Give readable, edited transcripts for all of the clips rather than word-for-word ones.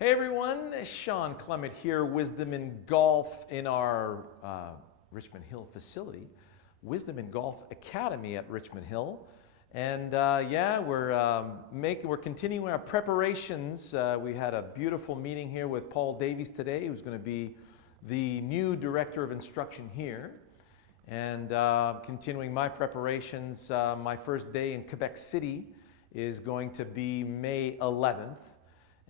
Hey everyone, Shawn Clement here, Wisdom in Golf in our Richmond Hill facility, Wisdom in Golf Academy at Richmond Hill. And we're continuing our preparations. We had a beautiful meeting here with Paul Davies today, who's going to be the new Director of Instruction here. And continuing my preparations, my first day in Quebec City is going to be May 11th.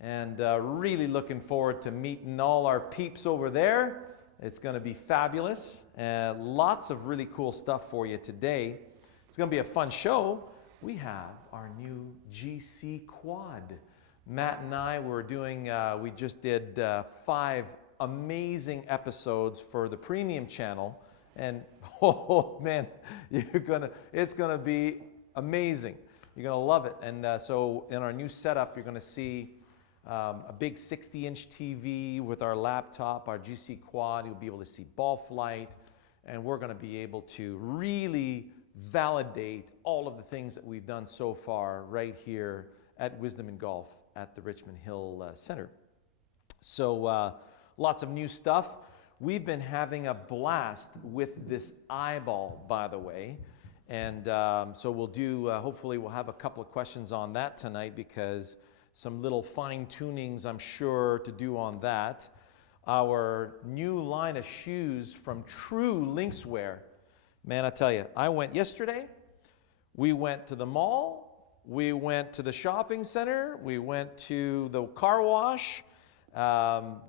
And really looking forward to meeting all our peeps over there. It's going to be fabulous. Lots of really cool stuff for you today. It's going to be a fun show. We have our new GC Quad. Matt and I were doing, we just did 5 amazing episodes for the premium channel. And oh man, it's going to be amazing. You're going to love it. And so in our new setup, you're going to see a big 60-inch TV with our laptop, our GC Quad. You'll be able to see ball flight, and we're going to be able to really validate all of the things that we've done so far right here at Wisdom in Golf at the Richmond Hill Center. So lots of new stuff. We've been having a blast with this eyeball, by the way. And so we'll do, hopefully we'll have a couple of questions on that tonight, because some little fine tunings, I'm sure, to do on that. Our new line of shoes from True Linkswear. Man, I tell you, I went yesterday. We went to the mall. We went to the shopping center. We went to the car wash.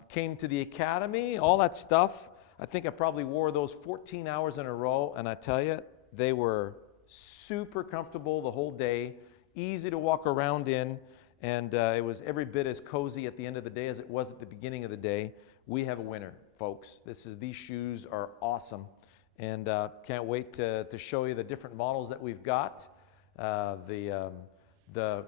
Came to the academy, all that stuff. I think I probably wore those 14 hours in a row, and I tell you, they were super comfortable the whole day, easy to walk around in. And it was every bit as cozy at the end of the day as it was at the beginning of the day. We have a winner, folks. These shoes are awesome. And can't wait to show you the different models that we've got. The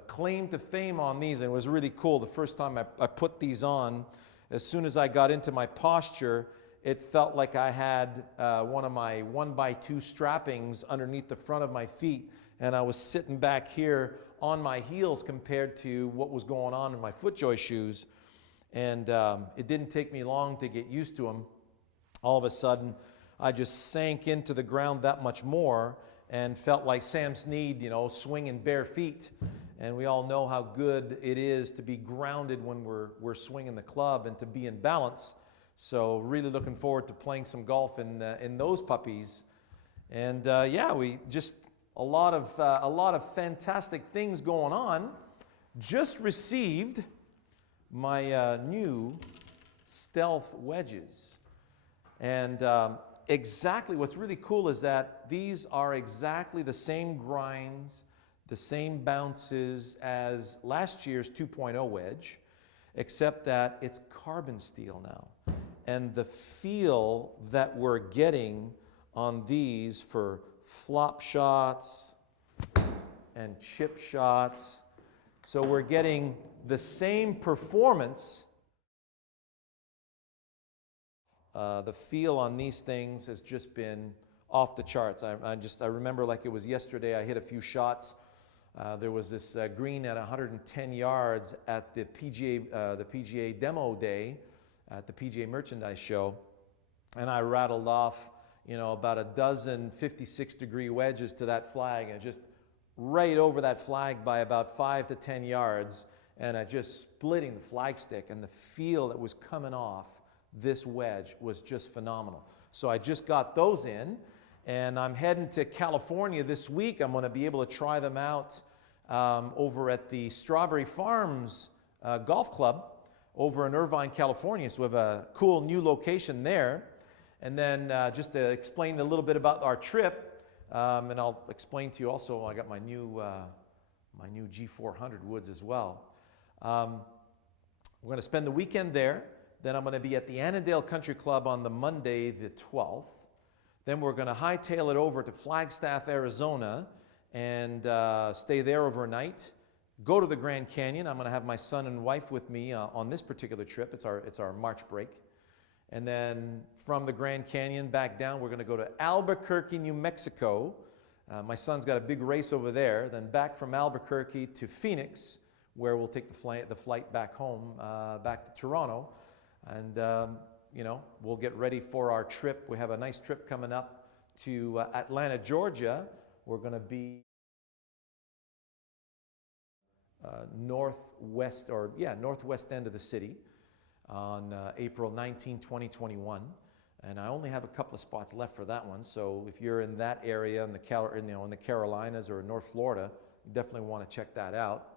claim to fame on these, and it was really cool. The first time I put these on, as soon as I got into my posture, it felt like I had one of my 1x2 strappings underneath the front of my feet. And I was sitting back here on my heels compared to what was going on in my FootJoy shoes. And it didn't take me long to get used to them. All of a sudden, I just sank into the ground that much more and felt like Sam Snead, swinging bare feet. And we all know how good it is to be grounded when we're swinging the club and to be in balance. So really looking forward to playing some golf in those puppies. And we just... A lot of fantastic things going on. Just received my new Stealth wedges. And exactly what's really cool is that these are exactly the same grinds, the same bounces as last year's 2.0 wedge, except that it's carbon steel now. And the feel that we're getting on these for flop shots and chip shots. So we're getting the same performance. The feel on these things has just been off the charts. I remember like it was yesterday, I hit a few shots. There was this green at 110 yards at the PGA demo day at the PGA Merchandise Show, and I rattled off about a dozen 56-degree wedges to that flag, and just right over that flag by about 5 to 10 yards, and just splitting the flagstick, and the feel that was coming off this wedge was just phenomenal. So I just got those in, and I'm heading to California this week. I'm going to be able to try them out over at the Strawberry Farms Golf Club over in Irvine, California. So we have a cool new location there. And then just to explain a little bit about our trip, and I'll explain to you also, I got my new G400 woods as well. We're going to spend the weekend there. Then I'm going to be at the Annandale Country Club on the Monday, the 12th. Then we're going to hightail it over to Flagstaff, Arizona, and stay there overnight. Go to the Grand Canyon. I'm going to have my son and wife with me on this particular trip. It's our March break. And then from the Grand Canyon back down, we're going to go to Albuquerque, New Mexico. My son's got a big race over there. Then back from Albuquerque to Phoenix, where we'll take the flight back home, back to Toronto. And, you know, we'll get ready for our trip. We have a nice trip coming up to Atlanta, Georgia. We're going to be northwest end of the city on April 19, 2021. And I only have a couple of spots left for that one. So if you're in that area in the Carolinas or North Florida, you definitely want to check that out.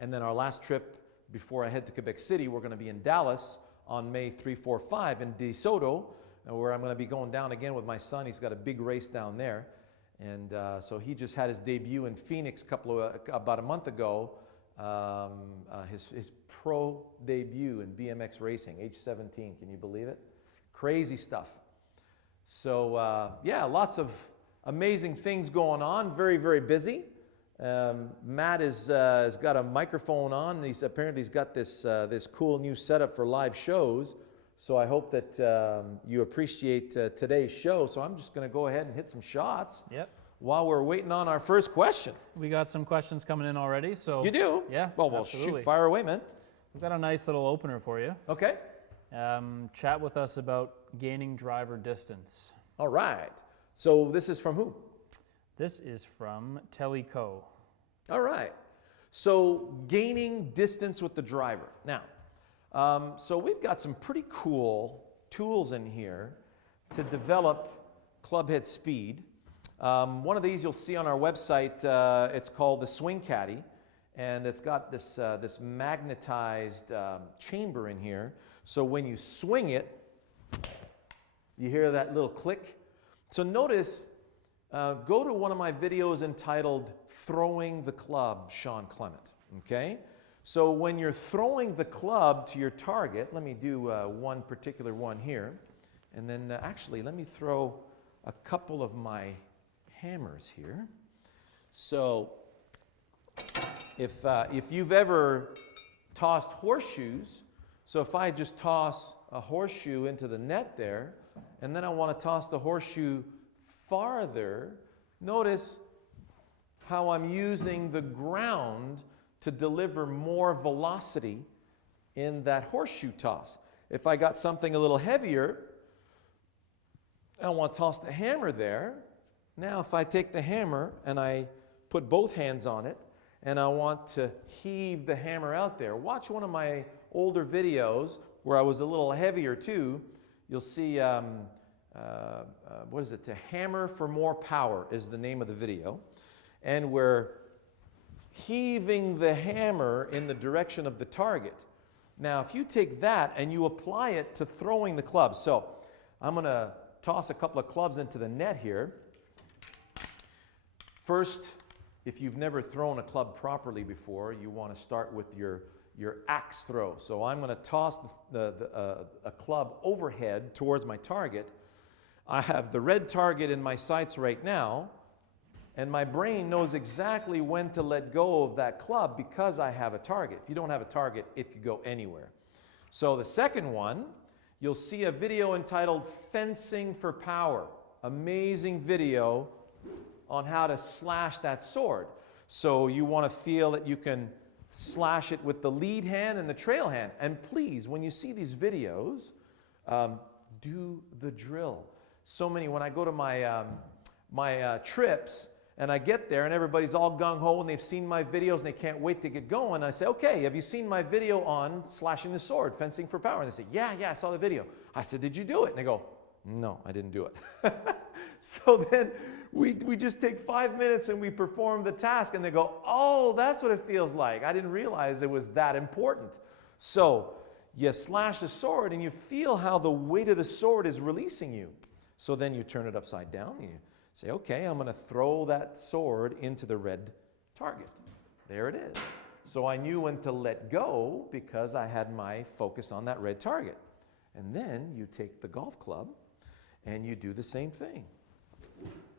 And then our last trip before I head to Quebec City, we're going to be in Dallas on May 3, 4, 5 in DeSoto, where I'm going to be going down again with my son. He's got a big race down there. And so he just had his debut in Phoenix about a month ago, his pro debut in BMX racing, age 17. Can you believe it? Crazy stuff. So yeah, lots of amazing things going on. Very, very busy. Matt has got a microphone on. He's got this cool new setup for live shows. So I hope that you appreciate today's show. So I'm just going to go ahead and hit some shots. Yep. While we're waiting on our first question. We got some questions coming in already. So you do? Yeah. Well, shoot, fire away, man. We've got a nice little opener for you. Okay. Chat with us about gaining driver distance. All right. So this is from who? This is from Teleco. All right. So gaining distance with the driver. Now, so we've got some pretty cool tools in here to develop clubhead speed. One of these you'll see on our website. It's called the Swing Caddy, and it's got this magnetized chamber in here. So when you swing it, you hear that little click. So notice, go to one of my videos entitled "Throwing the Club," Shawn Clement. Okay. So when you're throwing the club to your target, let me do one particular one here, and then actually let me throw a couple of my hammers here. So if you've ever tossed horseshoes, so if I just toss a horseshoe into the net there, and then I want to toss the horseshoe farther, notice how I'm using the ground to deliver more velocity in that horseshoe toss. If I got something a little heavier, I want to toss the hammer there. Now if I take the hammer and I put both hands on it and I want to heave the hammer out there, watch one of my older videos where I was a little heavier too. You'll see, what is it? To Hammer for More Power is the name of the video. And we're heaving the hammer in the direction of the target. Now if you take that and you apply it to throwing the club. So I'm going to toss a couple of clubs into the net here. First, if you've never thrown a club properly before, you want to start with your axe throw. So I'm going to toss a club overhead towards my target. I have the red target in my sights right now, and my brain knows exactly when to let go of that club because I have a target. If you don't have a target, it could go anywhere. So the second one, you'll see a video entitled Fencing for Power. Amazing video on how to slash that sword. So you want to feel that you can slash it with the lead hand and the trail hand. And please, when you see these videos, do the drill. So many, when I go to my trips and I get there and everybody's all gung-ho and they've seen my videos and they can't wait to get going, I say, okay, have you seen my video on slashing the sword, fencing for power? And they say, yeah, I saw the video. I said, did you do it? And they go, no, I didn't do it. So then we just take 5 minutes and we perform the task and they go, oh, that's what it feels like. I didn't realize it was that important. So you slash the sword and you feel how the weight of the sword is releasing you. So then you turn it upside down and you say, okay, I'm going to throw that sword into the red target. There it is. So I knew when to let go because I had my focus on that red target. And then you take the golf club and you do the same thing.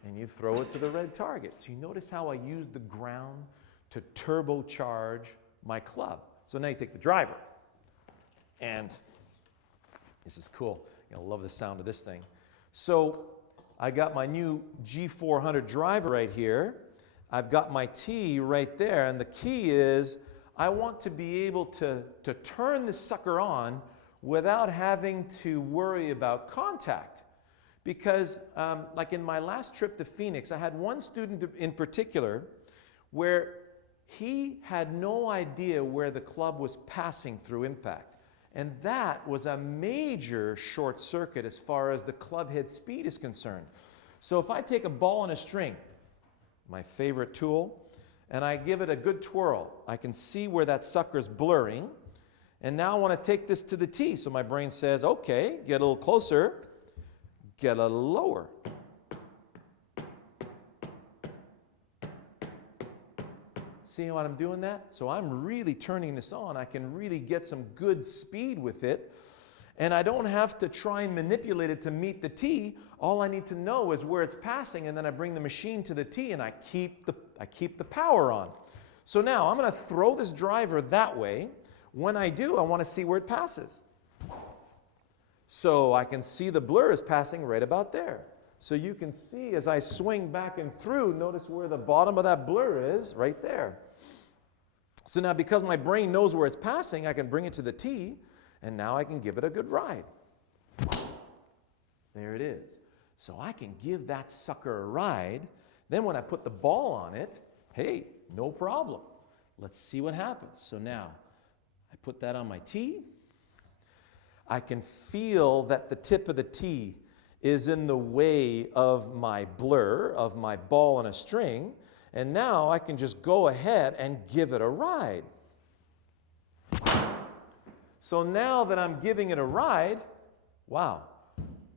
And you throw it to the red target. So you notice how I use the ground to turbocharge my club. So now you take the driver. And this is cool. You're going to love the sound of this thing. So I got my new G400 driver right here. I've got my tee right there. And the key is I want to be able to turn this sucker on without having to worry about contact. Because like in my last trip to Phoenix, I had one student in particular where he had no idea where the club was passing through impact. And that was a major short circuit as far as the club head speed is concerned. So if I take a ball and a string, my favorite tool, and I give it a good twirl, I can see where that sucker's blurring. And now I want to take this to the tee. So my brain says, okay, get a little closer, get a little lower. See how I'm doing that? So I'm really turning this on. I can really get some good speed with it. And I don't have to try and manipulate it to meet the tee. All I need to know is where it's passing, and then I bring the machine to the tee and I keep the power on. So now I'm going to throw this driver that way. When I do, I want to see where it passes. So I can see the blur is passing right about there. So you can see as I swing back and through, notice where the bottom of that blur is, right there. So now because my brain knows where it's passing, I can bring it to the tee, and now I can give it a good ride. There it is. So I can give that sucker a ride. Then when I put the ball on it, hey, no problem. Let's see what happens. So now I put that on my tee. I can feel that the tip of the tee is in the way of my blur, of my ball and a string, and now I can just go ahead and give it a ride. So now that I'm giving it a ride, wow,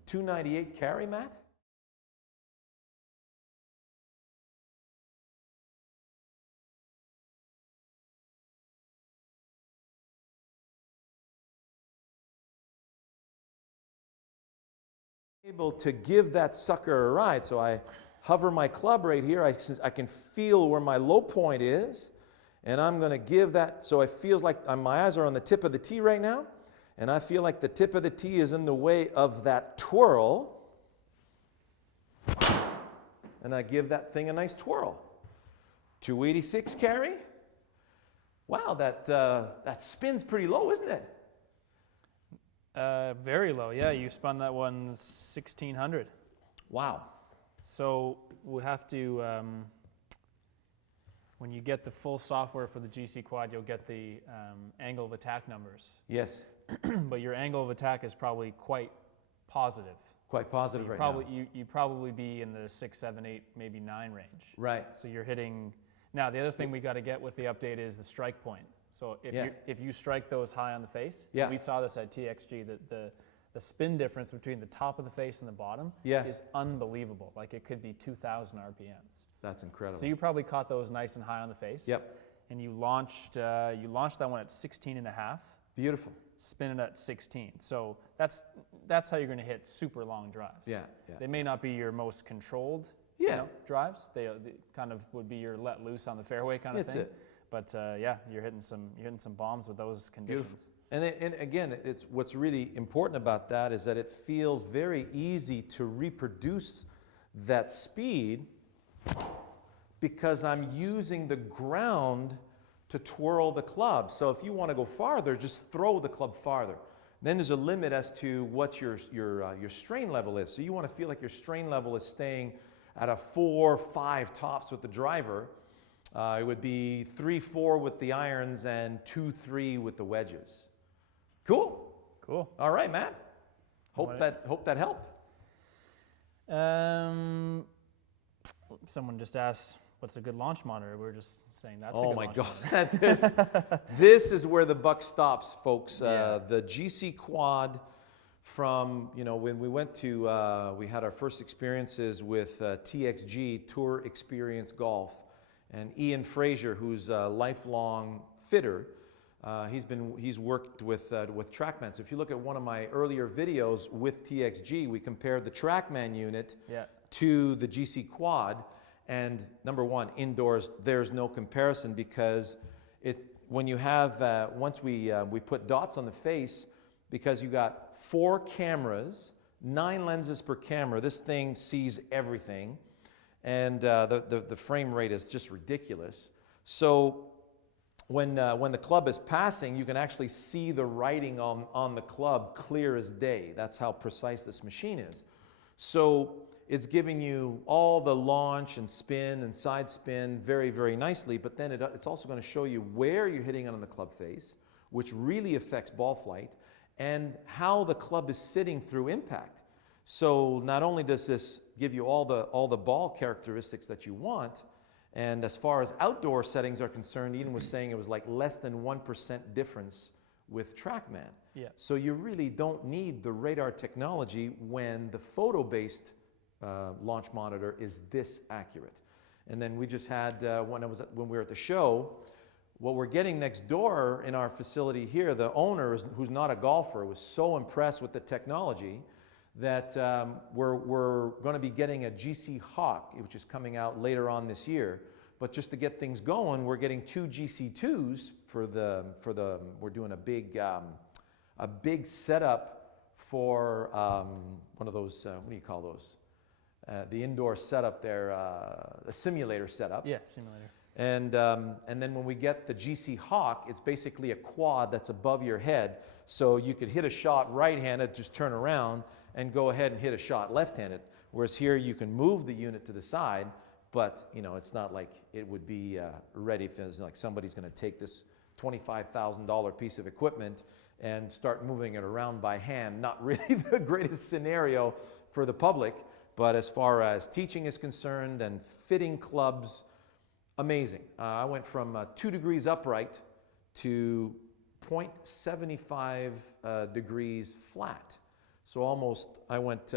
298 carry, Matt? Able to give that sucker a ride. So I hover my club right here. I can feel where my low point is, and I'm going to give that. So it feels like my eyes are on the tip of the tee right now, and I feel like the tip of the tee is in the way of that twirl, and I give that thing a nice twirl. 286 carry. Wow, that spin's pretty low, isn't it? Very low, yeah. You spun that one 1600. Wow. So we have to, when you get the full software for the GC Quad, you'll get the angle of attack numbers. Yes. But your angle of attack is probably quite positive. Quite positive right now. You'd probably be in the 6, 7, 8, maybe 9 range. Right. So you're hitting. Now the other thing we got to get with the update is the strike point. So if you strike those high on the face, we saw this at TXG, that the spin difference between the top of the face and the bottom is unbelievable. Like it could be 2,000 RPMs. That's incredible. So you probably caught those nice and high on the face. Yep. And you launched that one at 16 and a half. Beautiful. Spin it at 16. So that's how you're going to hit super long drives. Yeah. They may not be your most controlled drives. They kind of would be your let loose on the fairway kind of thing. That's it. But you're hitting some bombs with those conditions. Beautiful. And again, it's what's really important about that is that it feels very easy to reproduce that speed because I'm using the ground to twirl the club. So if you want to go farther, just throw the club farther. Then there's a limit as to what your strain level is. So you want to feel like your strain level is staying at a 4, 5 tops with the driver. It would be 3, 4 with the irons and 2, 3 with the wedges. Cool. All right, Matt. Hope that helped. Someone just asked, "What's a good launch monitor?" We're just saying that's. Oh a good my launch God! monitor. This is where the buck stops, folks. The GC Quad. From when we went to, we had our first experiences with TXG, Tour Experience Golf. And Ian Fraser, who's a lifelong fitter, he's worked with TrackMan. So if you look at one of my earlier videos with TXG, we compared the TrackMan unit to the GC Quad. And number one, indoors, there's no comparison because when you have once we put dots on the face, because you got 4 cameras, 9 lenses per camera. This thing sees everything. And the frame rate is just ridiculous. So when the club is passing, you can actually see the writing on the club clear as day. That's how precise this machine is. So it's giving you all the launch and spin and side spin very, very nicely, but then it's also going to show you where you're hitting it on the club face, which really affects ball flight, and how the club is sitting through impact. So not only does this give you all the ball characteristics that you want, and as far as outdoor settings are concerned, Eden was saying it was like less than 1% difference with TrackMan. Yeah. So you really don't need the radar technology when the photo-based launch monitor is this accurate. And then we just had, when we were at the show, what we're getting next door in our facility here, the owner, who's not a golfer, was so impressed with the technology that we're going to be getting a GC Hawk, which is coming out later on this year. But just to get things going, we're getting 2 GC2s we're doing a big setup for one of those, what do you call those? The indoor setup there, a simulator setup. Yeah, simulator. And then when we get the GC Hawk, it's basically a quad that's above your head. So you could hit a shot right-handed, just turn around, and go ahead and hit a shot left-handed. Whereas here you can move the unit to the side, but it's not like it would be ready if it's like somebody's going to take this $25,000 piece of equipment and start moving it around by hand. Not really the greatest scenario for the public, but as far as teaching is concerned and fitting clubs, amazing. I went from 2 degrees upright to 0.75 degrees flat. So I went,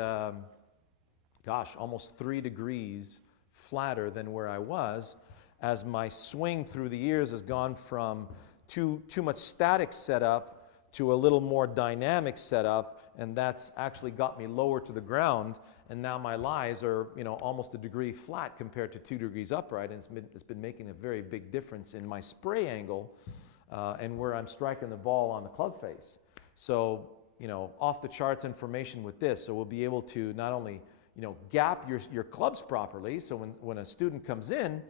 almost 3 degrees flatter than where I was, as my swing through the years has gone from too much static setup to a little more dynamic setup, and that's actually got me lower to the ground, and now my lies are almost a degree flat compared to 2 degrees upright, and it's been making a very big difference in my spray angle and where I'm striking the ball on the club face. So off the charts information with this. So we'll be able to not only, gap your clubs properly. So when a student comes in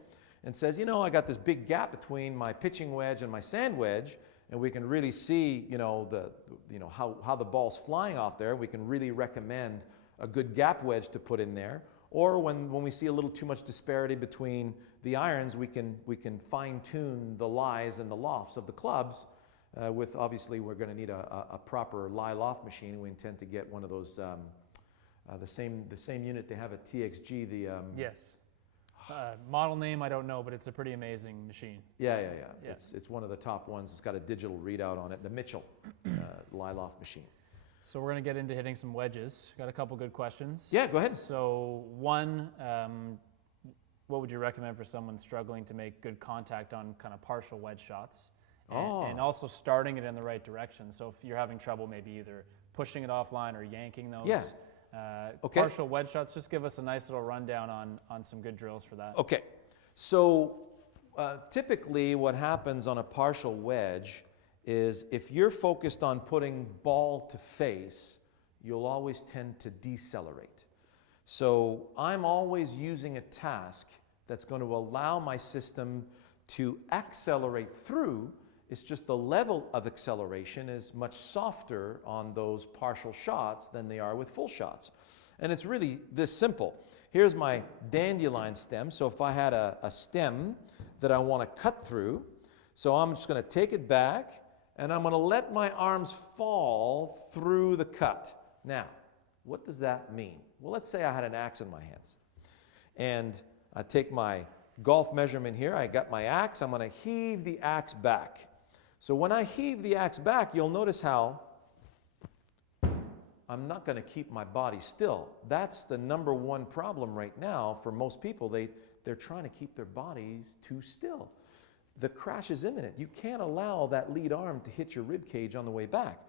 and says, I got this big gap between my pitching wedge and my sand wedge, and we can really see, how the ball's flying off there. We can really recommend a good gap wedge to put in there. Or when we see a little too much disparity between the irons, we can fine tune the lies and the lofts of the clubs. With obviously we're going to need a proper lie loft machine, and we intend to get one of those the same unit they have at TXG. Yes. Model name I don't know, but it's a pretty amazing machine. Yeah. It's one of the top ones. It's got a digital readout on it. The Mitchell lie loft machine. So we're going to get into hitting some wedges. Got a couple good questions. Yeah, go ahead. So one, what would you recommend for someone struggling to make good contact on kind of partial wedge shots? And also starting it in the right direction. So if you're having trouble maybe either pushing it offline or yanking those partial wedge shots, just give us a nice little rundown on some good drills for that. Okay. So typically what happens on a partial wedge is if you're focused on putting ball to face, you'll always tend to decelerate. So I'm always using a task that's going to allow my system to accelerate through. It's just the level of acceleration is much softer on those partial shots than they are with full shots. And it's really this simple. Here's my dandelion stem. So if I had a stem that I want to cut through, so I'm just going to take it back and I'm going to let my arms fall through the cut. Now, what does that mean? Well, let's say I had an axe in my hands. And I take my golf measurement here. I got my axe. I'm going to heave the axe back. So when I heave the axe back, you'll notice how I'm not going to keep my body still. That's the number one problem right now for most people. They're trying to keep their bodies too still. The crash is imminent. You can't allow that lead arm to hit your rib cage on the way back.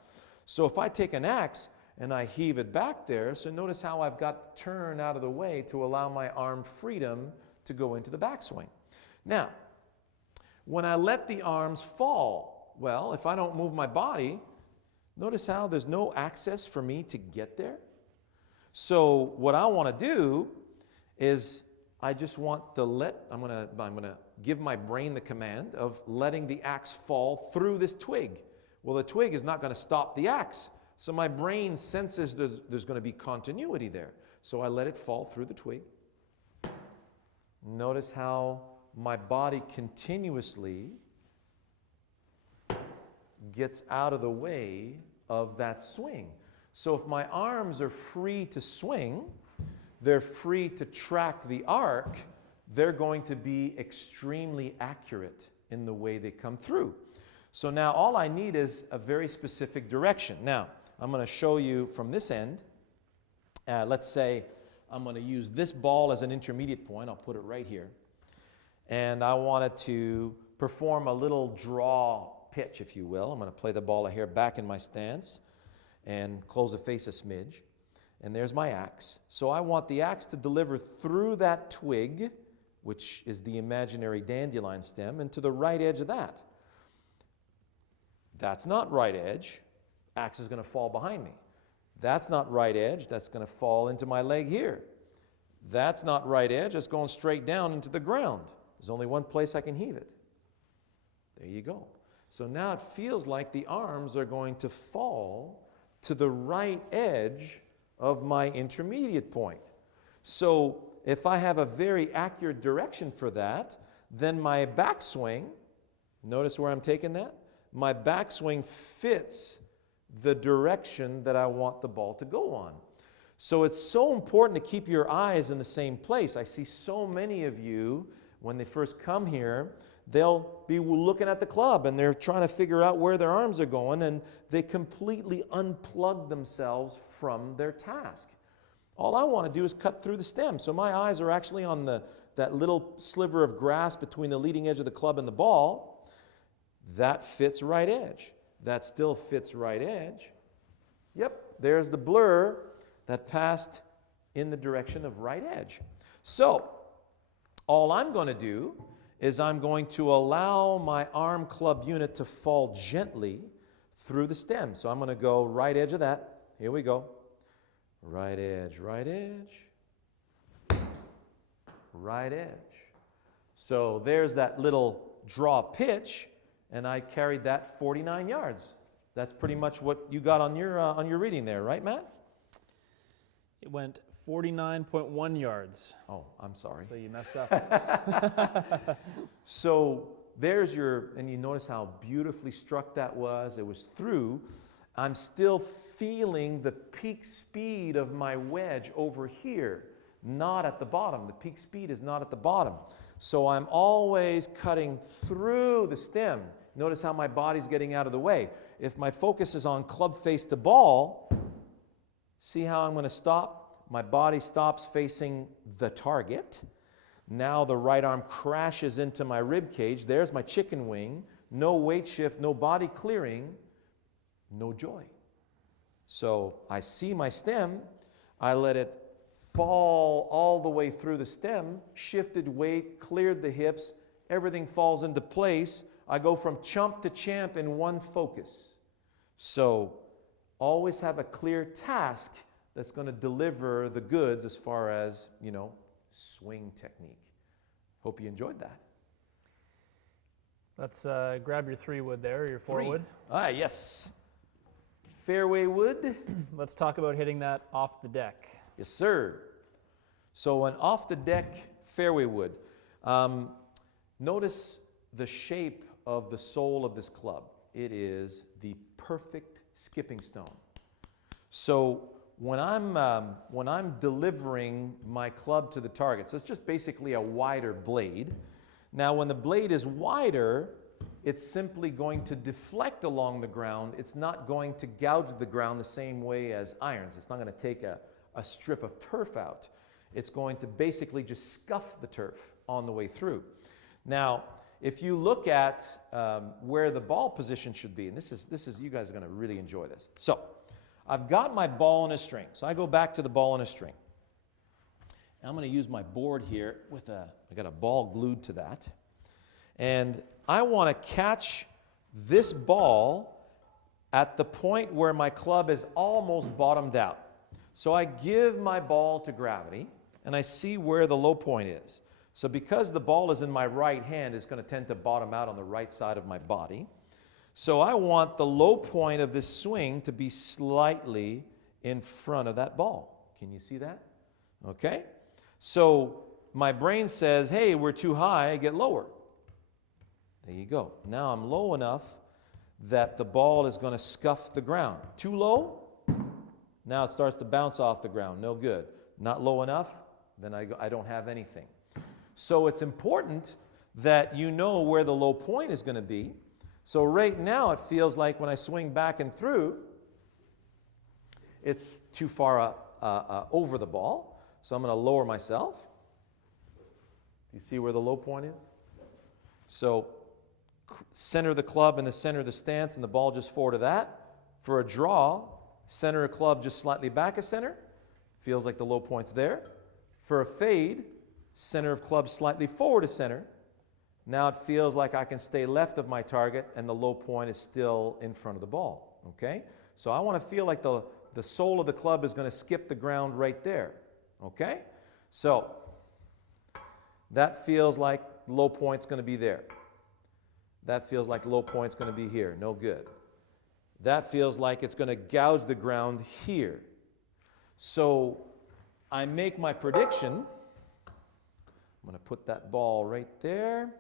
So if I take an axe and I heave it back there, so notice how I've got to turn out of the way to allow my arm freedom to go into the backswing. Now, when I let the arms fall, well, if I don't move my body, notice how there's no access for me to get there. So what I want to do is I just want to I'm gonna give my brain the command of letting the axe fall through this twig. Well, the twig is not going to stop the axe. So my brain senses there's going to be continuity there. So I let it fall through the twig. Notice how my body continuously gets out of the way of that swing. So if my arms are free to swing, they're free to track the arc, they're going to be extremely accurate in the way they come through. So now all I need is a very specific direction. Now, I'm going to show you from this end. Let's say I'm going to use this ball as an intermediate point. I'll put it right here. And I wanted to perform a little draw pitch, if you will. I'm going to play the ball here back in my stance and close the face a smidge. And there's my axe. So I want the axe to deliver through that twig, which is the imaginary dandelion stem, and to the right edge of that. That's not right edge. Axe is going to fall behind me. That's not right edge. That's going to fall into my leg here. That's not right edge. It's going straight down into the ground. There's only one place I can heave it. There you go. So now it feels like the arms are going to fall to the right edge of my intermediate point. So if I have a very accurate direction for that, then my backswing, notice where I'm taking that? My backswing fits the direction that I want the ball to go on. So it's so important to keep your eyes in the same place. I see so many of you, when they first come here, they'll be looking at the club and they're trying to figure out where their arms are going, and they completely unplug themselves from their task. All I want to do is cut through the stem. So my eyes are actually on that little sliver of grass between the leading edge of the club and the ball. That fits right edge. That still fits right edge. Yep, there's the blur that passed in the direction of right edge. So all I'm going to do is I'm going to allow my arm club unit to fall gently through the stem. So I'm going to go right edge of that. Here we go. Right edge, right edge. So there's that little draw pitch, and I carried that 49 yards. That's pretty much what you got on your reading there, right, Matt? It went 49.1 yards. Oh, I'm sorry. So you messed up. So there's and you notice how beautifully struck that was. It was through. I'm still feeling the peak speed of my wedge over here, not at the bottom. The peak speed is not at the bottom. So I'm always cutting through the stem. Notice how my body's getting out of the way. If my focus is on club face to ball, see how I'm going to stop? My body stops facing the target. Now the right arm crashes into my rib cage. There's my chicken wing. No weight shift, no body clearing, no joy. So I see my stem. I let it fall all the way through the stem, shifted weight, cleared the hips, everything falls into place. I go from chump to champ in one focus. So always have a clear task that's going to deliver the goods as far as, swing technique. Hope you enjoyed that. Let's grab your 3-wood there, or your 4-wood. Yes. Fairway wood. Let's talk about hitting that off the deck. Yes, sir. So an off-the-deck fairway wood. Notice the shape of the sole of this club. It is the perfect skipping stone. So when I'm delivering my club to the target, so it's just basically a wider blade. Now, when the blade is wider, it's simply going to deflect along the ground. It's not going to gouge the ground the same way as irons. It's not going to take a strip of turf out. It's going to basically just scuff the turf on the way through. Now, if you look at where the ball position should be, and this is you guys are going to really enjoy this. So, I've got my ball on a string. So I go back to the ball on a string. I'm going to use my board here I got a ball glued to that. And I want to catch this ball at the point where my club is almost bottomed out. So I give my ball to gravity, and I see where the low point is. So because the ball is in my right hand, it's going to tend to bottom out on the right side of my body. So I want the low point of this swing to be slightly in front of that ball. Can you see that? Okay. So my brain says, hey, we're too high, get lower. There you go. Now I'm low enough that the ball is going to scuff the ground. Too low? Now it starts to bounce off the ground. No good. Not low enough? Then I don't have anything. So it's important that you know where the low point is going to be. So right now it feels like when I swing back and through, it's too far over the ball. So I'm going to lower myself. Do you see where the low point is? So center of the club in the center of the stance and the ball just forward of that. For a draw, center of club just slightly back of center. Feels like the low point's there. For a fade, center of club slightly forward of center. Now it feels like I can stay left of my target and the low point is still in front of the ball. Okay? So I want to feel like the sole of the club is going to skip the ground right there. Okay? So that feels like low point's going to be there. That feels like low point's going to be here. No good. That feels like it's going to gouge the ground here. So I make my prediction. I'm going to put that ball right there.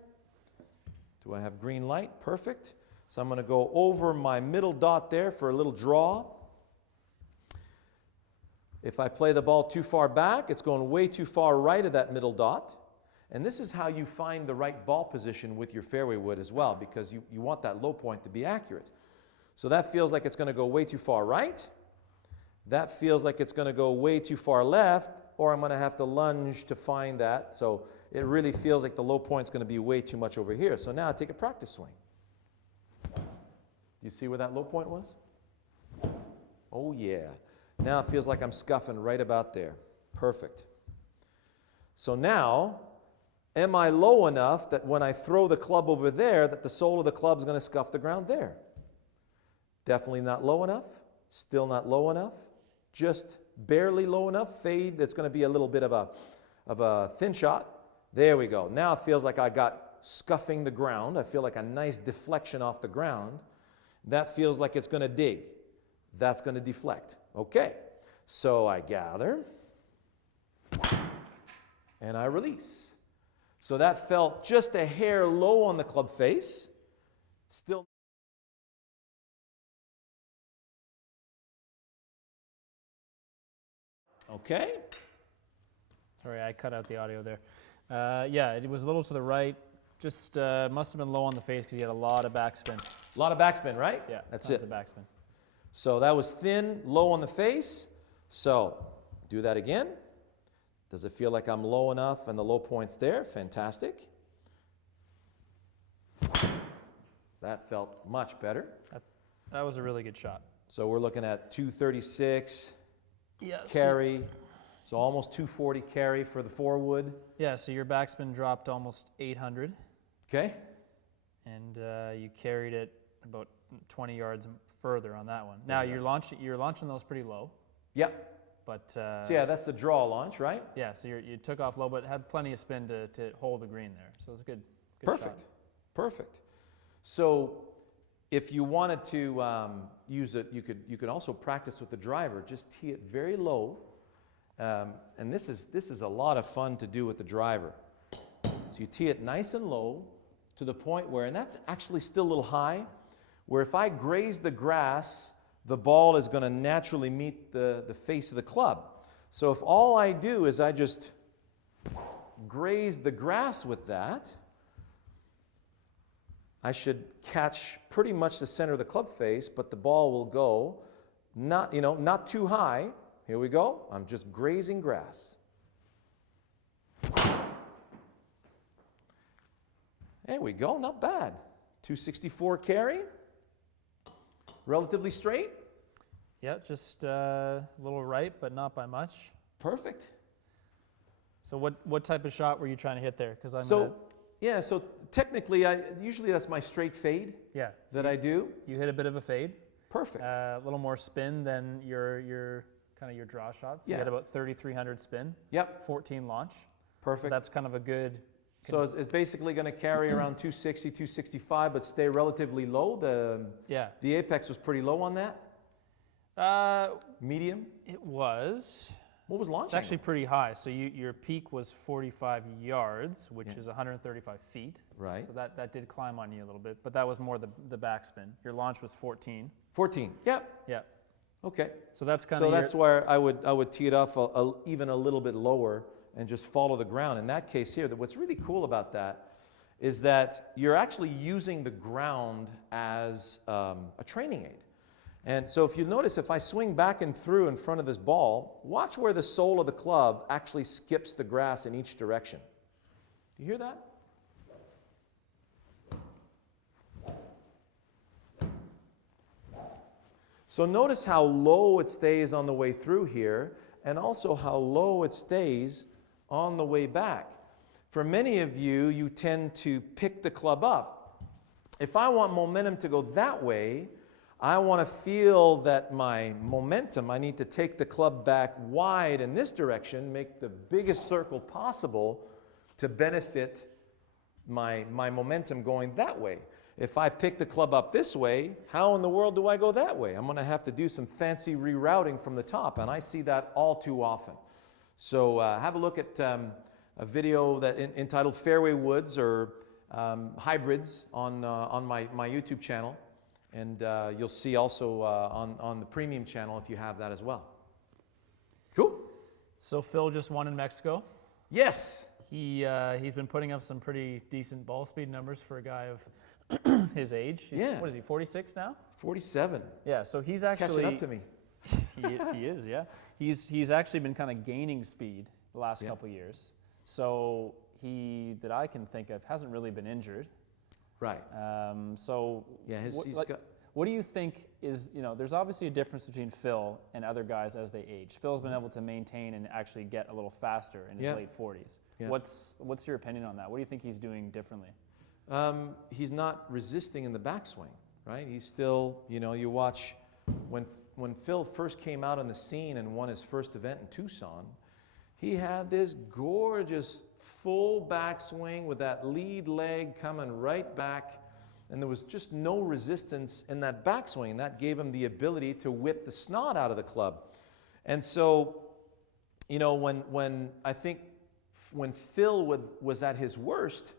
Do I have green light? Perfect. So I'm going to go over my middle dot there for a little draw. If I play the ball too far back, it's going way too far right of that middle dot. And this is how you find the right ball position with your fairway wood as well, because you want that low point to be accurate. So that feels like it's going to go way too far right. That feels like it's going to go way too far left, or I'm going to have to lunge to find that. So it really feels like the low point's going to be way too much over here. So now I take a practice swing. Do you see where that low point was? Oh yeah. Now it feels like I'm scuffing right about there. Perfect. So now, am I low enough that when I throw the club over there, that the sole of the club is going to scuff the ground there? Definitely not low enough. Still not low enough. Just barely low enough. Fade, that's going to be a little bit of a thin shot. There we go. Now it feels like I got scuffing the ground. I feel like a nice deflection off the ground. That feels like it's going to dig. That's going to deflect. Okay. So I gather. And I release. So that felt just a hair low on the club face. Still. Okay. Sorry, I cut out the audio there. Yeah, it was a little to the right. Just must have been low on the face because he had a lot of backspin. A lot of backspin, right? Yeah, that's it. Tons of backspin. So that was thin, low on the face. So do that again. Does it feel like I'm low enough and the low point's there? Fantastic. That felt much better. That was a really good shot. So we're looking at 236 yeah, carry. So almost 240 carry for the four-wood. Yeah, so your backspin dropped almost 800. Okay. And you carried it about 20 yards further on that one. Now you're launching those pretty low. Yep. But so yeah, that's the draw launch, right? Yeah, so you took off low, but had plenty of spin to hold the green there. So it was a good Perfect. shot. Perfect. So if you wanted to use it, you could also practice with the driver. Just tee it very low. And this is a lot of fun to do with the driver. So you tee it nice and low to the point where, and that's actually still a little high, where if I graze the grass, the ball is going to naturally meet the face of the club. So if all I do is I just graze the grass with that, I should catch pretty much the center of the club face, but the ball will go not too high. Here we go. I'm just grazing grass. There we go. Not bad. 264 carry. Relatively straight. Yeah, just a little right, but not by much. Perfect. So what type of shot were you trying to hit there? Because so technically, usually that's my straight fade. Yeah. That I do. You hit a bit of a fade. Perfect. A little more spin than your kind of your draw shots. Yeah. You had about 3,300 spin. Yep. 14 launch. Perfect. That's kind of a good... So it's basically going to carry around 260, 265, but stay relatively low. The apex was pretty low on that? Medium? It was. What was launching? It's actually pretty high. So your peak was 45 yards, which is 135 feet. Right. So that did climb on you a little bit, but that was more the backspin. Your launch was 14. 14. Yep. Yeah. Okay. So that's kind of. So that's where I would tee it off even a little bit lower and just follow the ground. In that case here, what's really cool about that is that you're actually using the ground as a training aid. And so if you notice, if I swing back and through in front of this ball, watch where the sole of the club actually skips the grass in each direction. Do you hear that? So notice how low it stays on the way through here, and also how low it stays on the way back. For many of you, you tend to pick the club up. If I want momentum to go that way, I want to feel that my momentum, I need to take the club back wide in this direction, make the biggest circle possible to benefit my momentum going that way. If I pick the club up this way, how in the world do I go that way? I'm going to have to do some fancy rerouting from the top, and I see that all too often. So have a look at a video that entitled Fairway Woods or Hybrids on my YouTube channel. And you'll see also on the premium channel if you have that as well. Cool. So Phil just won in Mexico. Yes. He's been putting up some pretty decent ball speed numbers for a guy of his age. What is he, 46 now? 47. Yeah, so he's actually... catching up to me. he is, yeah. He's actually been kind of gaining speed the last couple of years. So that I can think of, hasn't really been injured. Right. What do you think is, there's obviously a difference between Phil and other guys as they age. Phil's been able to maintain and actually get a little faster in his late 40s. Yeah. What's your opinion on that? What do you think he's doing differently? He's not resisting in the backswing, right? He's still, you watch when Phil first came out on the scene and won his first event in Tucson, he had this gorgeous full backswing with that lead leg coming right back, and there was just no resistance in that backswing, and that gave him the ability to whip the snot out of the club. And so, when I think when Phil was at his worst,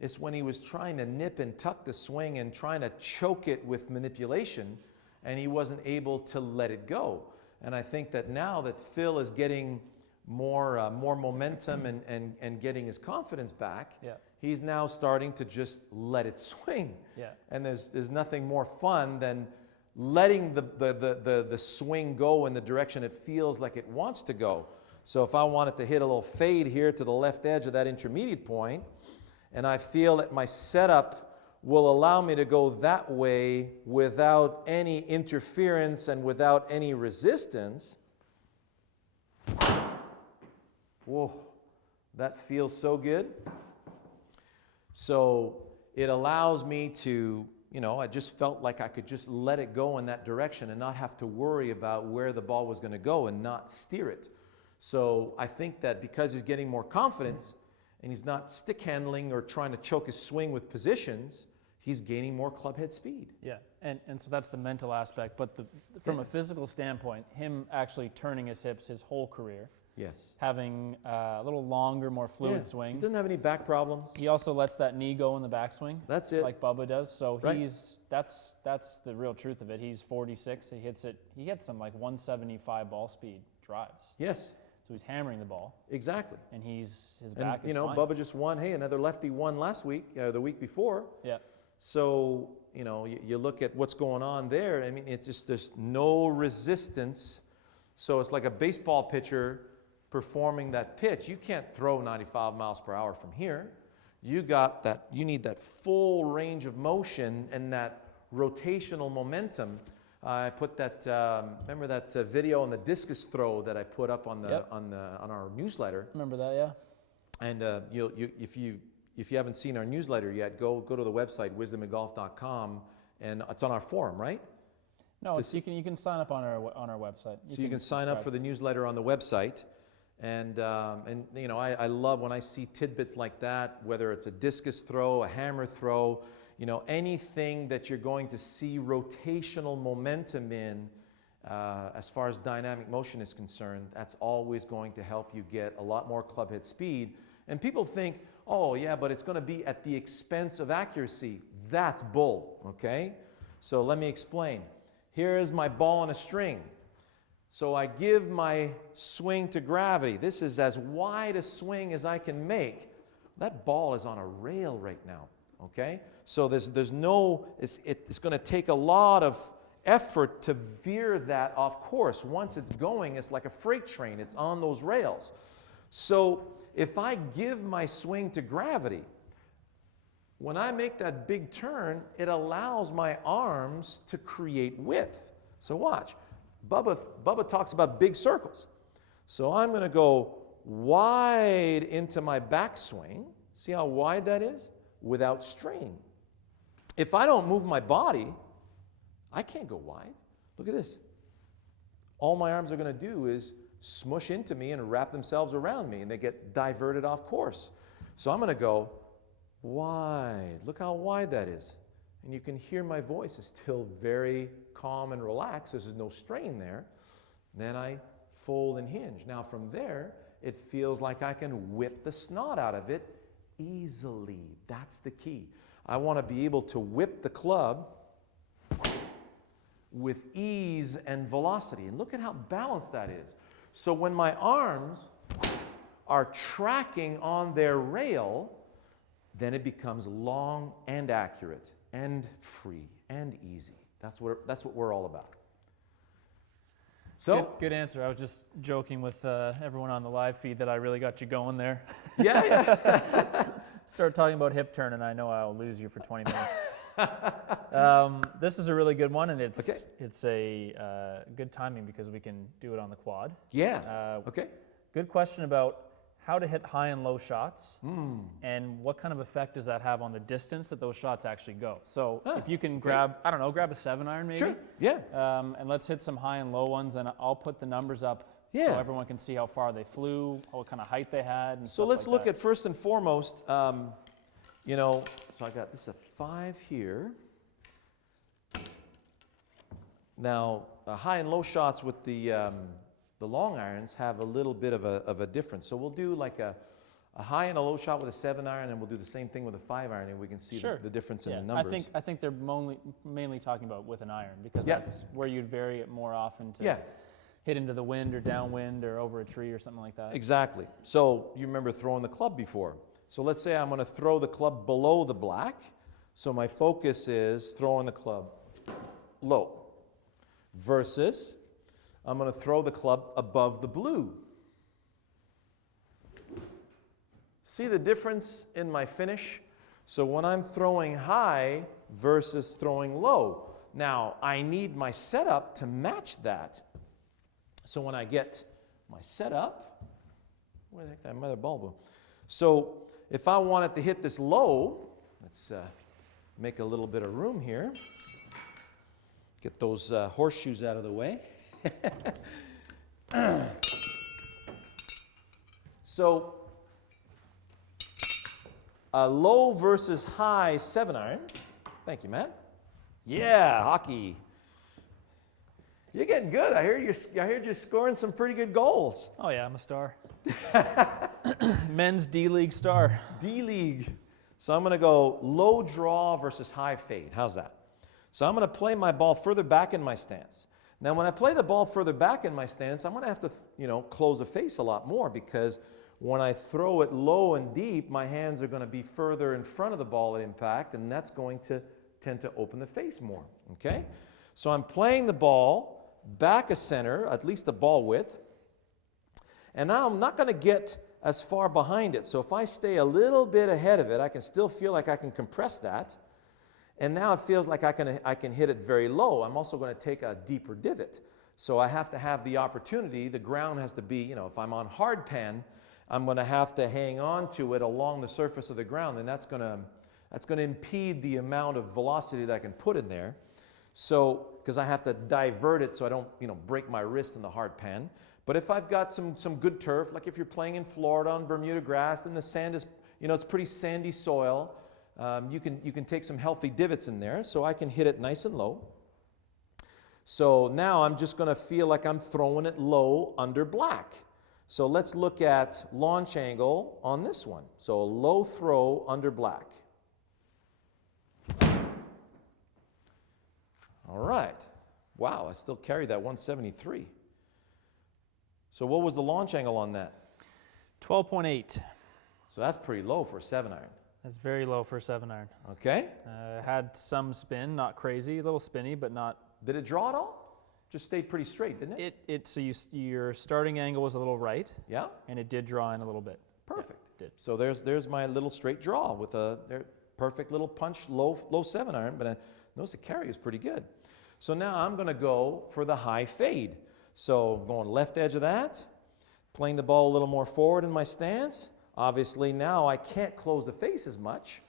it's when he was trying to nip and tuck the swing and trying to choke it with manipulation, and he wasn't able to let it go. And I think that now that Phil is getting more momentum and getting his confidence back, he's now starting to just let it swing. Yeah. And there's nothing more fun than letting the swing go in the direction it feels like it wants to go. So if I wanted to hit a little fade here to the left edge of that intermediate point, and I feel that my setup will allow me to go that way without any interference and without any resistance, whoa, that feels so good. So it allows me to, I just felt like I could just let it go in that direction and not have to worry about where the ball was going to go and not steer it. So I think that because he's getting more confidence and he's not stick handling or trying to choke his swing with positions, he's gaining more club head speed. Yeah, and so that's the mental aspect. But from a physical standpoint, him actually turning his hips his whole career, yes, having a little longer, more fluid swing. He doesn't have any back problems. He also lets that knee go in the backswing. That's it. Like Bubba does. So that's the real truth of it. He's 46. He hits some like 175 ball speed drives. Yes. So he's hammering the ball. Exactly. And his back is fine. Bubba just won. Hey, another lefty won last week, the week before. Yeah. So, you look at what's going on there. I mean, it's just there's no resistance. So it's like a baseball pitcher performing that pitch. You can't throw 95 miles per hour from here. You need that full range of motion and that rotational momentum. I put that. Remember that video on the discus throw that I put up on our newsletter. Remember that, yeah. And if you haven't seen our newsletter yet, go to the website wisdomofgolf.com, and it's on our forum, right? No, you can sign up on our website. You can sign up for the newsletter on the website, And you know, I love when I see tidbits like that, whether it's a discus throw, a hammer throw, you know, anything that you're going to see rotational momentum in, as far as dynamic motion is concerned, that's always going to help you get a lot more club head speed. And people think, oh yeah, but it's going to be at the expense of accuracy. That's bull, okay? So let me explain. Here is my ball on a string. So I give my swing to gravity. This is as wide a swing as I can make. That ball is on a rail right now, okay? So there's no, it's going to take a lot of effort to veer that off course. Once it's going, it's like a freight train. It's on those rails. So if I give my swing to gravity, when I make that big turn, it allows my arms to create width. So watch. Bubba talks about big circles. So I'm going to go wide into my backswing. See how wide that is? Without strain. If I don't move my body, I can't go wide. Look at this. All my arms are going to do is smush into me and wrap themselves around me, and they get diverted off course. So I'm going to go wide. Look how wide that is. And you can hear my voice is still very calm and relaxed. There's no strain there. Then I fold and hinge. Now from there, it feels like I can whip the snot out of it easily. That's the key. I want to be able to whip the club with ease and velocity. And look at how balanced that is. So when my arms are tracking on their rail, then it becomes long and accurate and free and easy. That's what we're all about. So good answer. I was just joking with everyone on the live feed that I really got you going there. Yeah. Start talking about hip turn, and I know I'll lose you for 20 minutes. This is a really good one, and it's a good timing because we can do it on the quad. Yeah. Okay. Good question about how to hit high and low shots, and what kind of effect does that have on the distance that those shots actually go. So if you can grab, I don't know, grab a 7-iron maybe. Sure, yeah. And let's hit some high and low ones, and I'll put the numbers up so everyone can see how far they flew, what kind of height they had, and so let's look at first and foremost, you know, so I got this a 5 here. Now, high and low shots with the long irons have a little bit of a difference. So we'll do like a high and a low shot with a 7-iron, and we'll do the same thing with a 5-iron, and we can see the difference in the numbers. I think they're mainly talking about with an iron, because that's where you'd vary it more often to hit into the wind or downwind or over a tree or something like that. Exactly. So you remember throwing the club before. So let's say I'm going to throw the club below the black. So my focus is throwing the club low versus I'm going to throw the club above the blue. See the difference in my finish? So when I'm throwing high versus throwing low, now I need my setup to match that. So when I get my setup, where the heck did that mother ball go? So if I wanted to hit this low, let's make a little bit of room here. Get those horseshoes out of the way. So a low versus high 7-iron. Thank you, Matt. Yeah, hockey. You're getting good. I heard you scoring some pretty good goals. Oh yeah, I'm a star. Men's D-League star. D-League. So I'm going to go low draw versus high fade. How's that? So I'm going to play my ball further back in my stance. Now, when I play the ball further back in my stance, I'm going to have to, close the face a lot more, because when I throw it low and deep, my hands are going to be further in front of the ball at impact, and that's going to tend to open the face more, okay? So I'm playing the ball back a center, at least the ball width, and now I'm not going to get as far behind it. So if I stay a little bit ahead of it, I can still feel like I can compress that. And now it feels like I can hit it very low. I'm also going to take a deeper divot. So I have to have the opportunity. The ground has to be, if I'm on hard pan, I'm going to have to hang on to it along the surface of the ground, and that's going to impede the amount of velocity that I can put in there. So because I have to divert it so I don't, break my wrist in the hard pan. But if I've got some good turf, like if you're playing in Florida on Bermuda grass and the sand is, it's pretty sandy soil, you can take some healthy divots in there, so I can hit it nice and low. So now I'm just going to feel like I'm throwing it low under black. So let's look at launch angle on this one. So a low throw under black. All right. Wow, I still carry that 173. So what was the launch angle on that? 12.8. So that's pretty low for a 7-iron. That's very low for a 7-iron. Okay. Had some spin, not crazy, a little spinny, but not. Did it draw at all? Just stayed pretty straight, didn't it? So your starting angle was a little right. Yeah. And it did draw in a little bit. Perfect. Yeah, it did. So there's my little straight draw with a perfect little punch, low 7-iron, but I notice the carry is pretty good. So now I'm going to go for the high fade. So I'm going left edge of that, playing the ball a little more forward in my stance. Obviously now I can't close the face as much.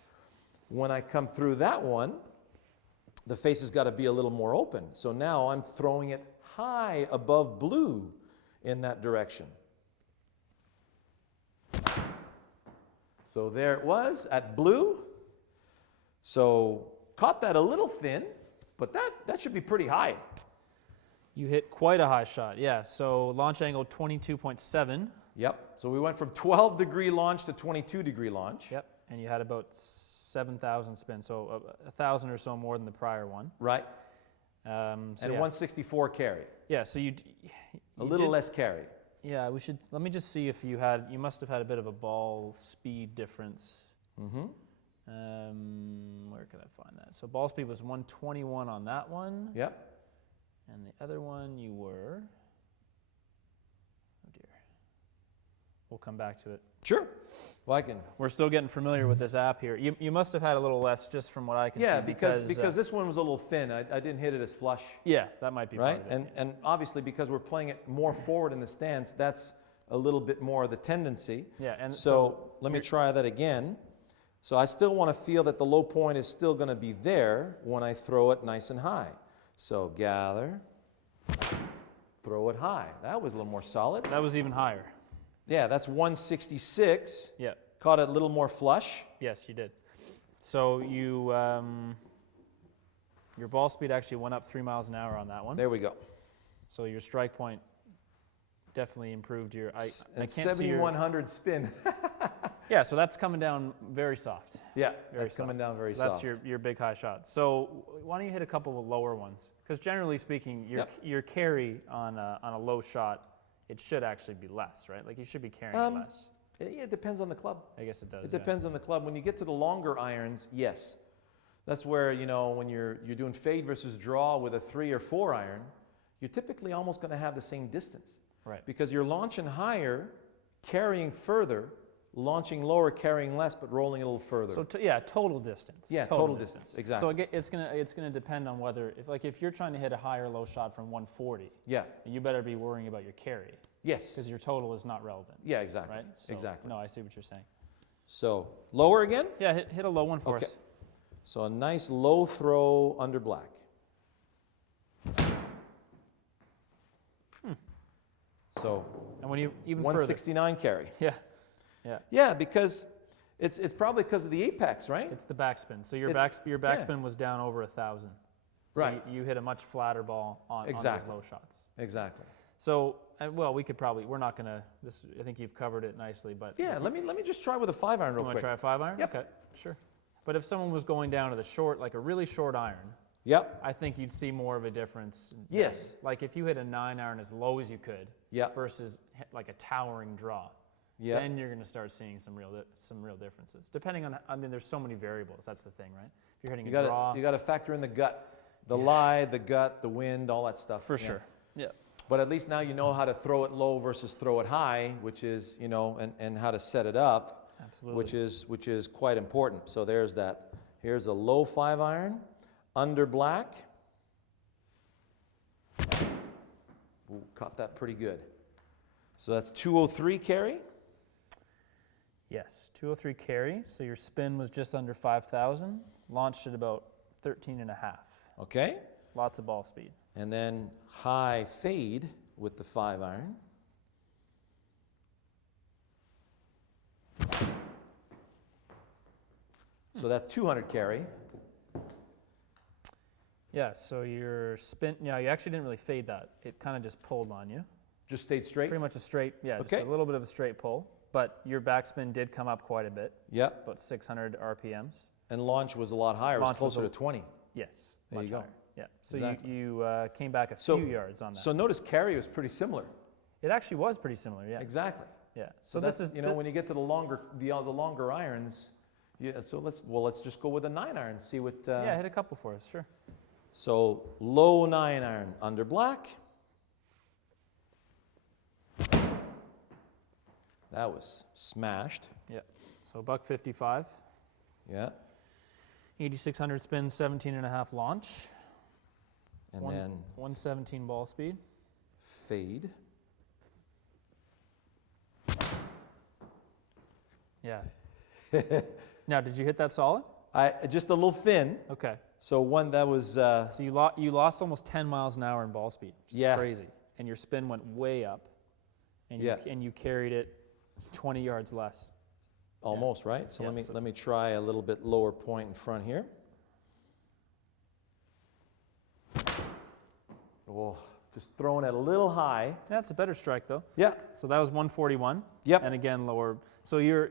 When I come through that one, the face has got to be a little more open. So now I'm throwing it high above blue in that direction. So there it was at blue. So caught that a little thin, but that should be pretty high. You hit quite a high shot, yeah. So launch angle 22.7. Yep. So we went from 12-degree launch to 22-degree launch. Yep. And you had about 7,000 spin, so 1,000 or so more than the prior one. Right. So and 164 carry. Yeah. So you a little less carry. Yeah. Let me just see if you must have had a bit of a ball speed difference. Mm-hmm. Where can I find that? So ball speed was 121 on that one. Yep. And the other one you were, oh dear. We'll come back to it. Sure. Well, We're still getting familiar with this app here. You must have had a little less just from what I can see. Yeah, because this one was a little thin. I didn't hit it as flush. Yeah, that might be right. Part of it. And obviously because we're playing it more forward in the stance, that's a little bit more of the tendency. Yeah, and so let me try that again. So I still want to feel that the low point is still going to be there when I throw it nice and high. So gather, throw it high. That was a little more solid. That was even higher. Yeah, that's 166. Yeah. Caught it a little more flush. Yes, you did. So you, your ball speed actually went up 3 miles an hour on that one. There we go. So your strike point definitely improved your. I can't 7,100 spin. Yeah, so that's coming down very soft. Yeah, that's coming down very soft. That's your big high shot. So why don't you hit a couple of lower ones? Because generally speaking, your carry on a low shot, it should actually be less, right? Like you should be carrying less. Yeah, it depends on the club. I guess it does. It depends on the club. When you get to the longer irons, yes. That's where, when you're doing fade versus draw with a 3 or 4 iron, you're typically almost going to have the same distance. Right. Because you're launching higher, carrying further, launching lower, carrying less, but rolling a little further. So total distance. Yeah, total distance. Exactly. So it's gonna depend on whether if you're trying to hit a high or low shot from 140. Yeah. You better be worrying about your carry. Yes. Because your total is not relevant. Yeah, exactly. Right. So, exactly. No, I see what you're saying. So lower again. Yeah, hit a low one for us. So a nice low throw under black. So. And when you even 169 further. carry. Yeah. Yeah. Yeah, because it's probably because of the apex, right? It's the backspin. So your backspin was down over 1,000. So right. You hit a much flatter ball on those low shots. Exactly. So we could probably. We're not gonna. I think you've covered it nicely, but yeah. Let me just try with a 5-iron real quick. You want to try a 5-iron? Yep. Okay. Sure. But if someone was going down to the short, like a really short iron. Yep. I think you'd see more of a difference. Yes. Like if you hit a 9-iron as low as you could. Yep. Versus like a towering draw. Yep. Then you're going to start seeing some real differences. Depending on, there's so many variables. That's the thing, right? If you're hitting a draw. You got to factor in the gut, the lie, the gut, the wind, all that stuff. For sure. Yeah. But at least now you know how to throw it low versus throw it high, which is, and how to set it up. Absolutely. Which is quite important. So there's that. Here's a low 5-iron under black. Ooh, caught that pretty good. So that's 203 carry. Yes, 203 carry. So your spin was just under 5,000. Launched at about 13 and a half. Okay. lots of ball speed. And then high fade with the 5-iron. So that's 200 carry. Yeah, so your spin, you actually didn't really fade that. It kind of just pulled on you. Just stayed straight? Pretty much a straight, yeah, Okay. just a little bit of a straight pull. But your backspin did come up quite a bit. Yep. About 600 RPMs. And launch was a lot higher. It was closer to 20. Yes, There much you go. higher. Yeah, so Exactly. you came back a few yards on that. So notice carry was pretty similar. It actually was pretty similar, yeah. Exactly. Yeah. So this is, when you get to the longer irons, yeah. So let's just go with a 9-iron. See what. Yeah, hit a couple for us, sure. So low 9-iron under black. That was smashed. Yeah. So $155. Yeah. 8,600 spin, 17.5 launch. And then 117 ball speed. fade. Yeah. Now, did you hit that solid? Just a little thin. Okay. So one that was. So you lost almost 10 miles an hour in ball speed. Which is crazy. And your spin went way up. And you carried it 20 yards less. Almost, right? So let me try a little bit lower point in front here. Oh, just throwing it a little high. That's a better strike though. Yeah. So that was 141. Yep. And again lower. So you're,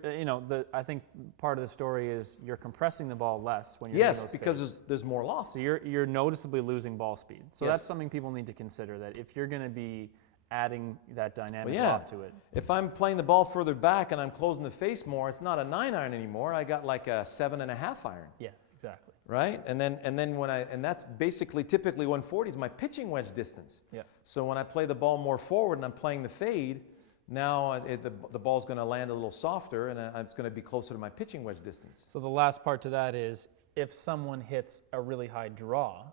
I think part of the story is you're compressing the ball less when you're hitting those because fades. there's more loft. So you're noticeably losing ball speed. So Yes. that's something people need to consider, that if you're going to be adding that dynamic Well, yeah. loft to it. If I'm playing the ball further back and I'm closing the face more, it's not a 9-iron anymore. I got like a 7.5 iron. Yeah, exactly. Right? And then and that's basically typically 140 is my pitching wedge distance. Yeah. So when I play the ball more forward and I'm playing the fade, now the ball's going to land a little softer and it's going to be closer to my pitching wedge distance. So the last part to that is if someone hits a really high draw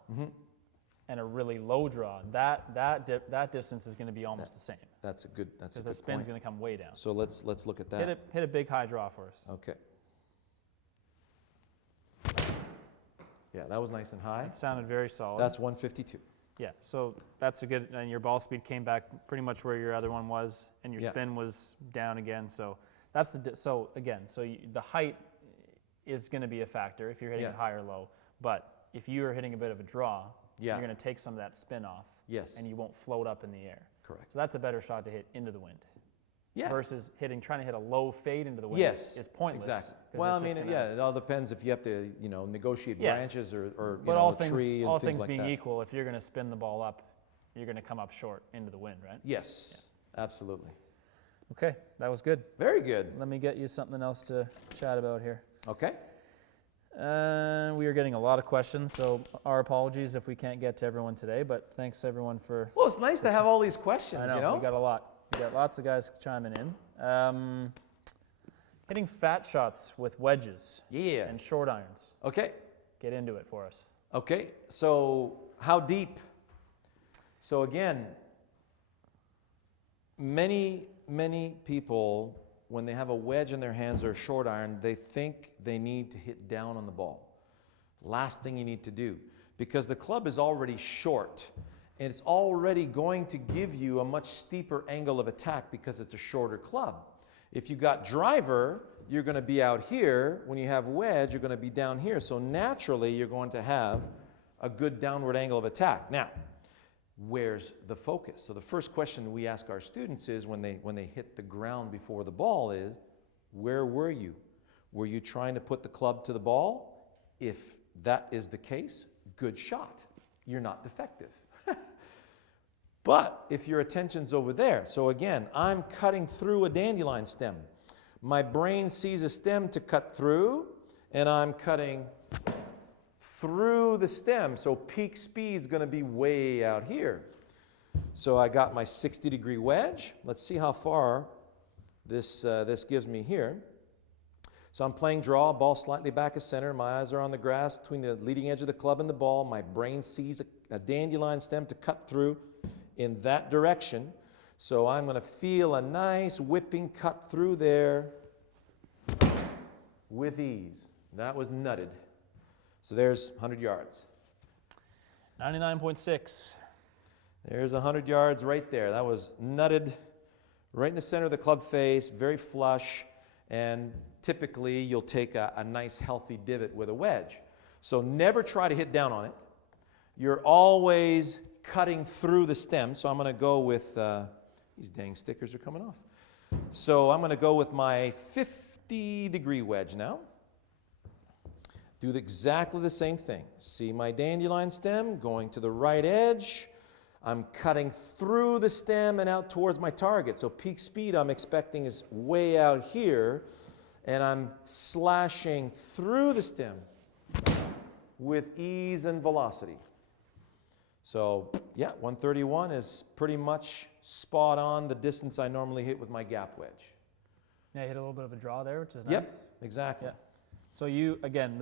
and a really low draw, that distance is going to be almost the same. That's a good Because the spin's going to come way down. So let's look at that. Hit a big high draw for us. Okay. Yeah, that was nice and high. It sounded very solid. That's 152. Yeah, so that's a good, and your ball speed came back pretty much where your other one was, and your spin was down again. So that's the height is going to be a factor if you're hitting it high or low. But if you are hitting a bit of a draw, you're going to take some of that spin off. Yes. And you won't float up in the air. Correct. So that's a better shot to hit into the wind. Yeah. Versus trying to hit a low fade into the wind is pointless. Exactly. Well, I mean, it all depends if you have to, negotiate branches or but a tree and all things things like being that. equal, if you're going to spin the ball up, you're going to come up short into the wind, right? Yes, absolutely. Okay, that was good. Very good. Let me get you something else to chat about here. Okay. We are getting a lot of questions, so our apologies if we can't get to everyone today, but thanks everyone for... Well, it's nice to have all these questions, I know, we got a lot. We got lots of guys chiming in. Hitting fat shots with wedges and short irons. Okay. Get into it for us. Okay, so how deep? So again, many people, when they have a wedge in their hands or a short iron, they think they need to hit down on the ball. Last thing you need to do, because the club is already short, and it's already going to give you a much steeper angle of attack because it's a shorter club. If you got driver, you're going to be out here. When you have wedge, you're going to be down here. So naturally, you're going to have a good downward angle of attack. Now, where's the focus? So the first question we ask our students is when they hit the ground before the ball is, where were you? Were you trying to put the club to the ball? If that is the case, good shot. You're not defective. But if your attention's over there, so again, I'm cutting through a dandelion stem. My brain sees a stem to cut through, and I'm cutting through the stem. So peak speed's going to be way out here. So I got my 60-degree wedge. Let's see how far this gives me here. So I'm playing draw, ball slightly back of center. My eyes are on the grass between the leading edge of the club and the ball. My brain sees a dandelion stem to cut through in that direction. So I'm going to feel a nice whipping cut through there with ease. That was nutted. So there's 100 yards. 99.6. There's 100 yards right there. That was nutted right in the center of the club face, very flush, and typically you'll take a nice healthy divot with a wedge. So never try to hit down on it. You're always cutting through the stem, so I'm going to go with, these dang stickers are coming off. So I'm going to go with my 50-degree wedge now. Do exactly the same thing. See my dandelion stem going to the right edge. I'm cutting through the stem and out towards my target. So peak speed I'm expecting is way out here, and I'm slashing through the stem with ease and velocity. So yeah, 131 is pretty much spot on the distance I normally hit with my gap wedge. Yeah, you hit a little bit of a draw there, which is nice. Yep, exactly. Yeah. So you, again,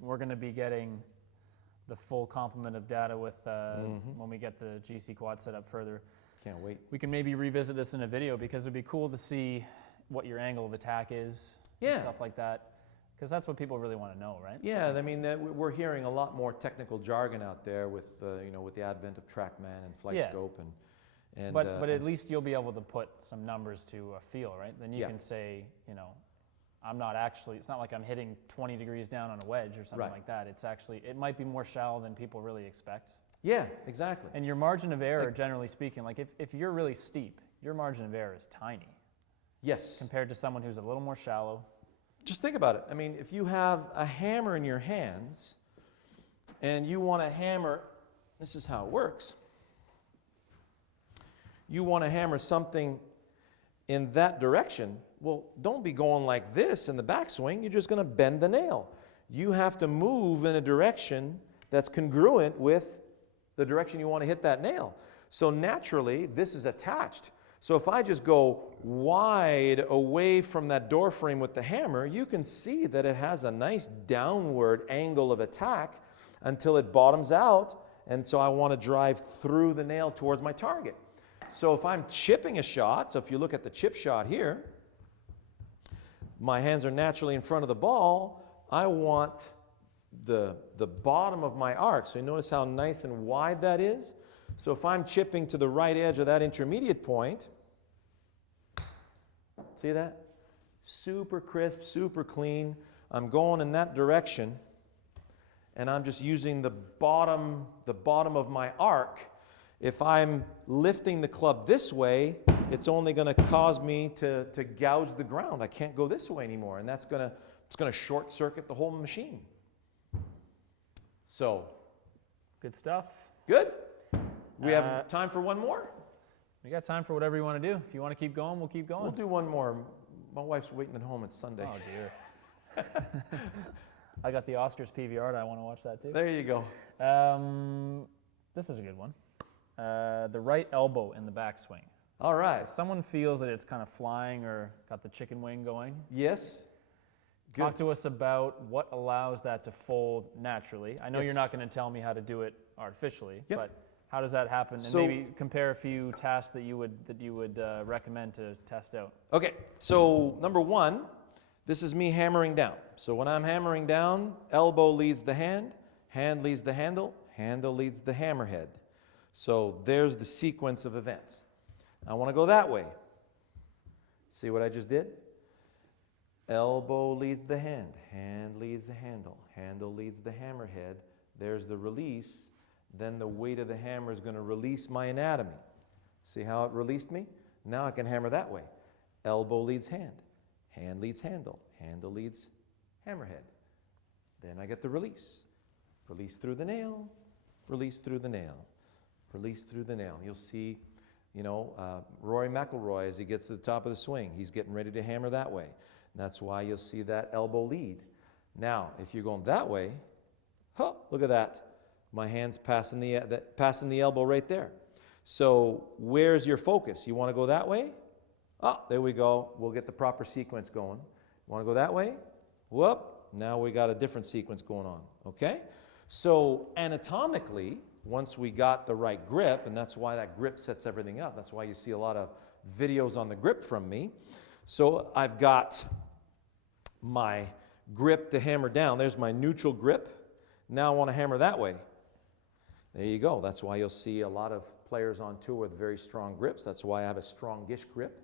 we're going to be getting the full complement of data with when we get the GC quad set up further. Can't wait. We can maybe revisit this in a video because it'd be cool to see what your angle of attack is, and stuff like that, because that's what people really want to know, right? Yeah, I mean, we're hearing a lot more technical jargon out there with with the advent of TrackMan and FlightScope and but at least you'll be able to put some numbers to a feel, right? Then you can say, I'm not actually, it's not like I'm hitting 20 degrees down on a wedge or something like that. It's actually, it might be more shallow than people really expect. Yeah, exactly. And your margin of error, generally speaking, like if you're really steep, your margin of error is tiny. Yes. Compared to someone who's a little more shallow. Just think about it. I mean, if you have a hammer in your hands and you want to hammer, this is how it works. You want to hammer something in that direction, well, don't be going like this in the backswing. You're just going to bend the nail. You have to move in a direction that's congruent with the direction you want to hit that nail. So naturally, this is attached. So if I just go wide away from that door frame with the hammer, you can see that it has a nice downward angle of attack until it bottoms out. And so I want to drive through the nail towards my target. So if I'm chipping a shot, so if you look at the chip shot here, my hands are naturally in front of the ball. I want the bottom of my arc. So you notice how nice and wide that is? So if I'm chipping to the right edge of that intermediate point, see that? Super crisp, super clean. I'm going in that direction, and I'm just using the bottom of my arc. If I'm lifting the club this way, it's only going to cause me to gouge the ground. I can't go this way anymore, and it's going to short circuit the whole machine. So, good stuff. Good. We have time for one more? We got time for whatever you want to do. If you want to keep going, we'll keep going. We'll do one more. My wife's waiting at home. It's Sunday. Oh, dear. I got the Oscars PVR. I want to watch that too. There you go. This is a good one. The right elbow in the backswing. All right. So if someone feels that it's kind of flying or got the chicken wing going. Yes. Good. Talk to us about what allows that to fold naturally. I know you're not going to tell me how to do it artificially, but how does that happen? And maybe compare a few tasks that you would recommend to test out. Okay. So number one, this is me hammering down. So when I'm hammering down, elbow leads the hand leads the handle leads the hammerhead. So there's the sequence of events. I want to go that way. See what I just did? Elbow leads the hand leads the handle leads the hammerhead. There's the release. Then the weight of the hammer is going to release my anatomy. See how it released me? Now I can hammer that way. Elbow leads hand leads handle leads hammerhead. Then I get the release. Release through the nail, release through the nail, release through the nail. You'll see, Rory McIlroy, as he gets to the top of the swing, he's getting ready to hammer that way. And that's why you'll see that elbow lead. Now, if you're going that way, look at that. My hand's passing the elbow right there. So where's your focus? You want to go that way? Oh, there we go. We'll get the proper sequence going. Want to go that way? Whoop. Now we got a different sequence going on. Okay? So anatomically, once we got the right grip, and that's why that grip sets everything up. That's why you see a lot of videos on the grip from me. So I've got my grip to hammer down. There's my neutral grip. Now I want to hammer that way. There you go. That's why you'll see a lot of players on tour with very strong grips. That's why I have a strongish grip.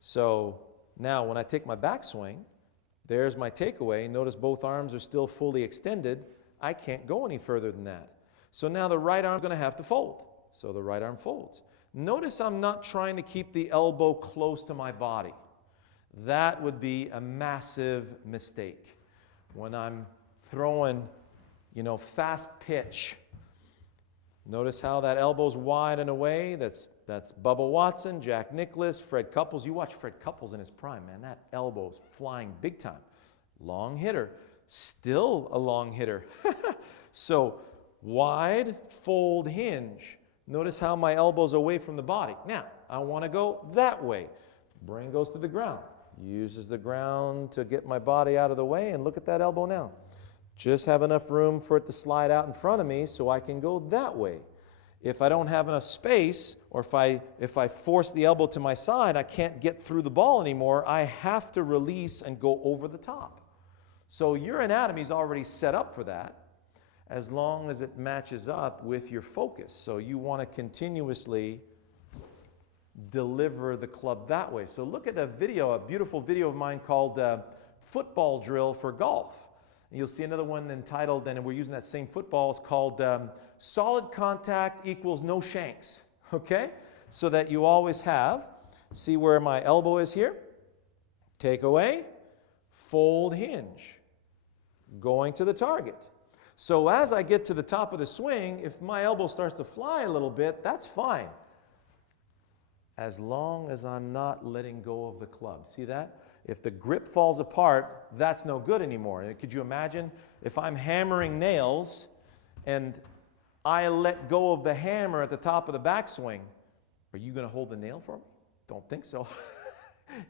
So now when I take my backswing, there's my takeaway. Notice both arms are still fully extended. I can't go any further than that. So now the right arm's going to have to fold. So the right arm folds. Notice I'm not trying to keep the elbow close to my body. That would be a massive mistake. When I'm throwing, fast pitch, notice how that elbow's wide and away. That's Bubba Watson, Jack Nicklaus, Fred Couples. You watch Fred Couples in his prime, man. That elbow's flying big time. Long hitter. Still a long hitter. So wide, fold, hinge. Notice how my elbow's away from the body. Now, I want to go that way. Brain goes to the ground. Uses the ground to get my body out of the way, and look at that elbow now. Just have enough room for it to slide out in front of me so I can go that way. If I don't have enough space, or if I force the elbow to my side, I can't get through the ball anymore. I have to release and go over the top. So your anatomy is already set up for that, as long as it matches up with your focus. So you want to continuously deliver the club that way. So look at a beautiful video of mine called Football Drill for Golf. And you'll see another one entitled, and we're using that same football, it's called Solid Contact Equals No Shanks. Okay? So that you always have, see where my elbow is here? Take away, fold, hinge. Going to the target. So as I get to the top of the swing, if my elbow starts to fly a little bit, that's fine. As long as I'm not letting go of the club. See that? If the grip falls apart, that's no good anymore. And could you imagine if I'm hammering nails and I let go of the hammer at the top of the backswing? Are you going to hold the nail for me? Don't think so.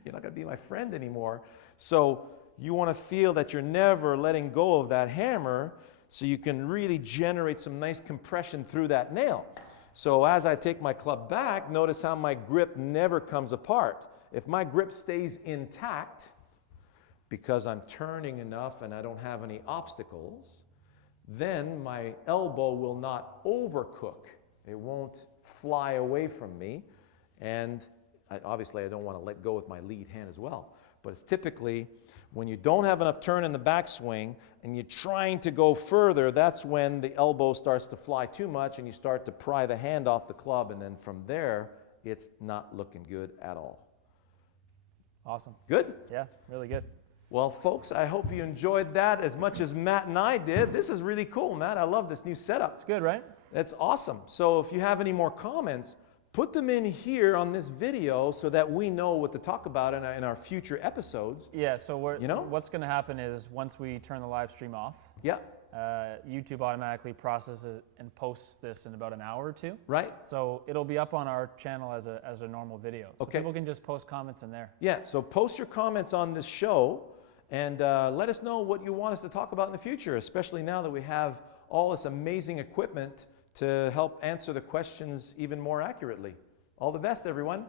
You're not going to be my friend anymore. So you want to feel that you're never letting go of that hammer so you can really generate some nice compression through that nail. So as I take my club back, notice how my grip never comes apart. If my grip stays intact, because I'm turning enough and I don't have any obstacles, then my elbow will not overcook. It won't fly away from me. And obviously I don't want to let go with my lead hand as well. But it's typically when you don't have enough turn in the backswing and you're trying to go further, that's when the elbow starts to fly too much and you start to pry the hand off the club, and then from there, it's not looking good at all. Awesome. Good? Yeah, really good. Well, folks, I hope you enjoyed that as much as Matt and I did. This is really cool, Matt. I love this new setup. It's good, right? It's awesome. So if you have any more comments, put them in here on this video so that we know what to talk about in our future episodes. Yeah, so what's going to happen is once we turn the live stream off, yeah, YouTube automatically processes and posts this in about an hour or two. Right. So it'll be up on our channel as a normal video. So okay. People can just post comments in there. Yeah, so post your comments on this show and let us know what you want us to talk about in the future, especially now that we have all this amazing equipment to help answer the questions even more accurately. All the best, everyone.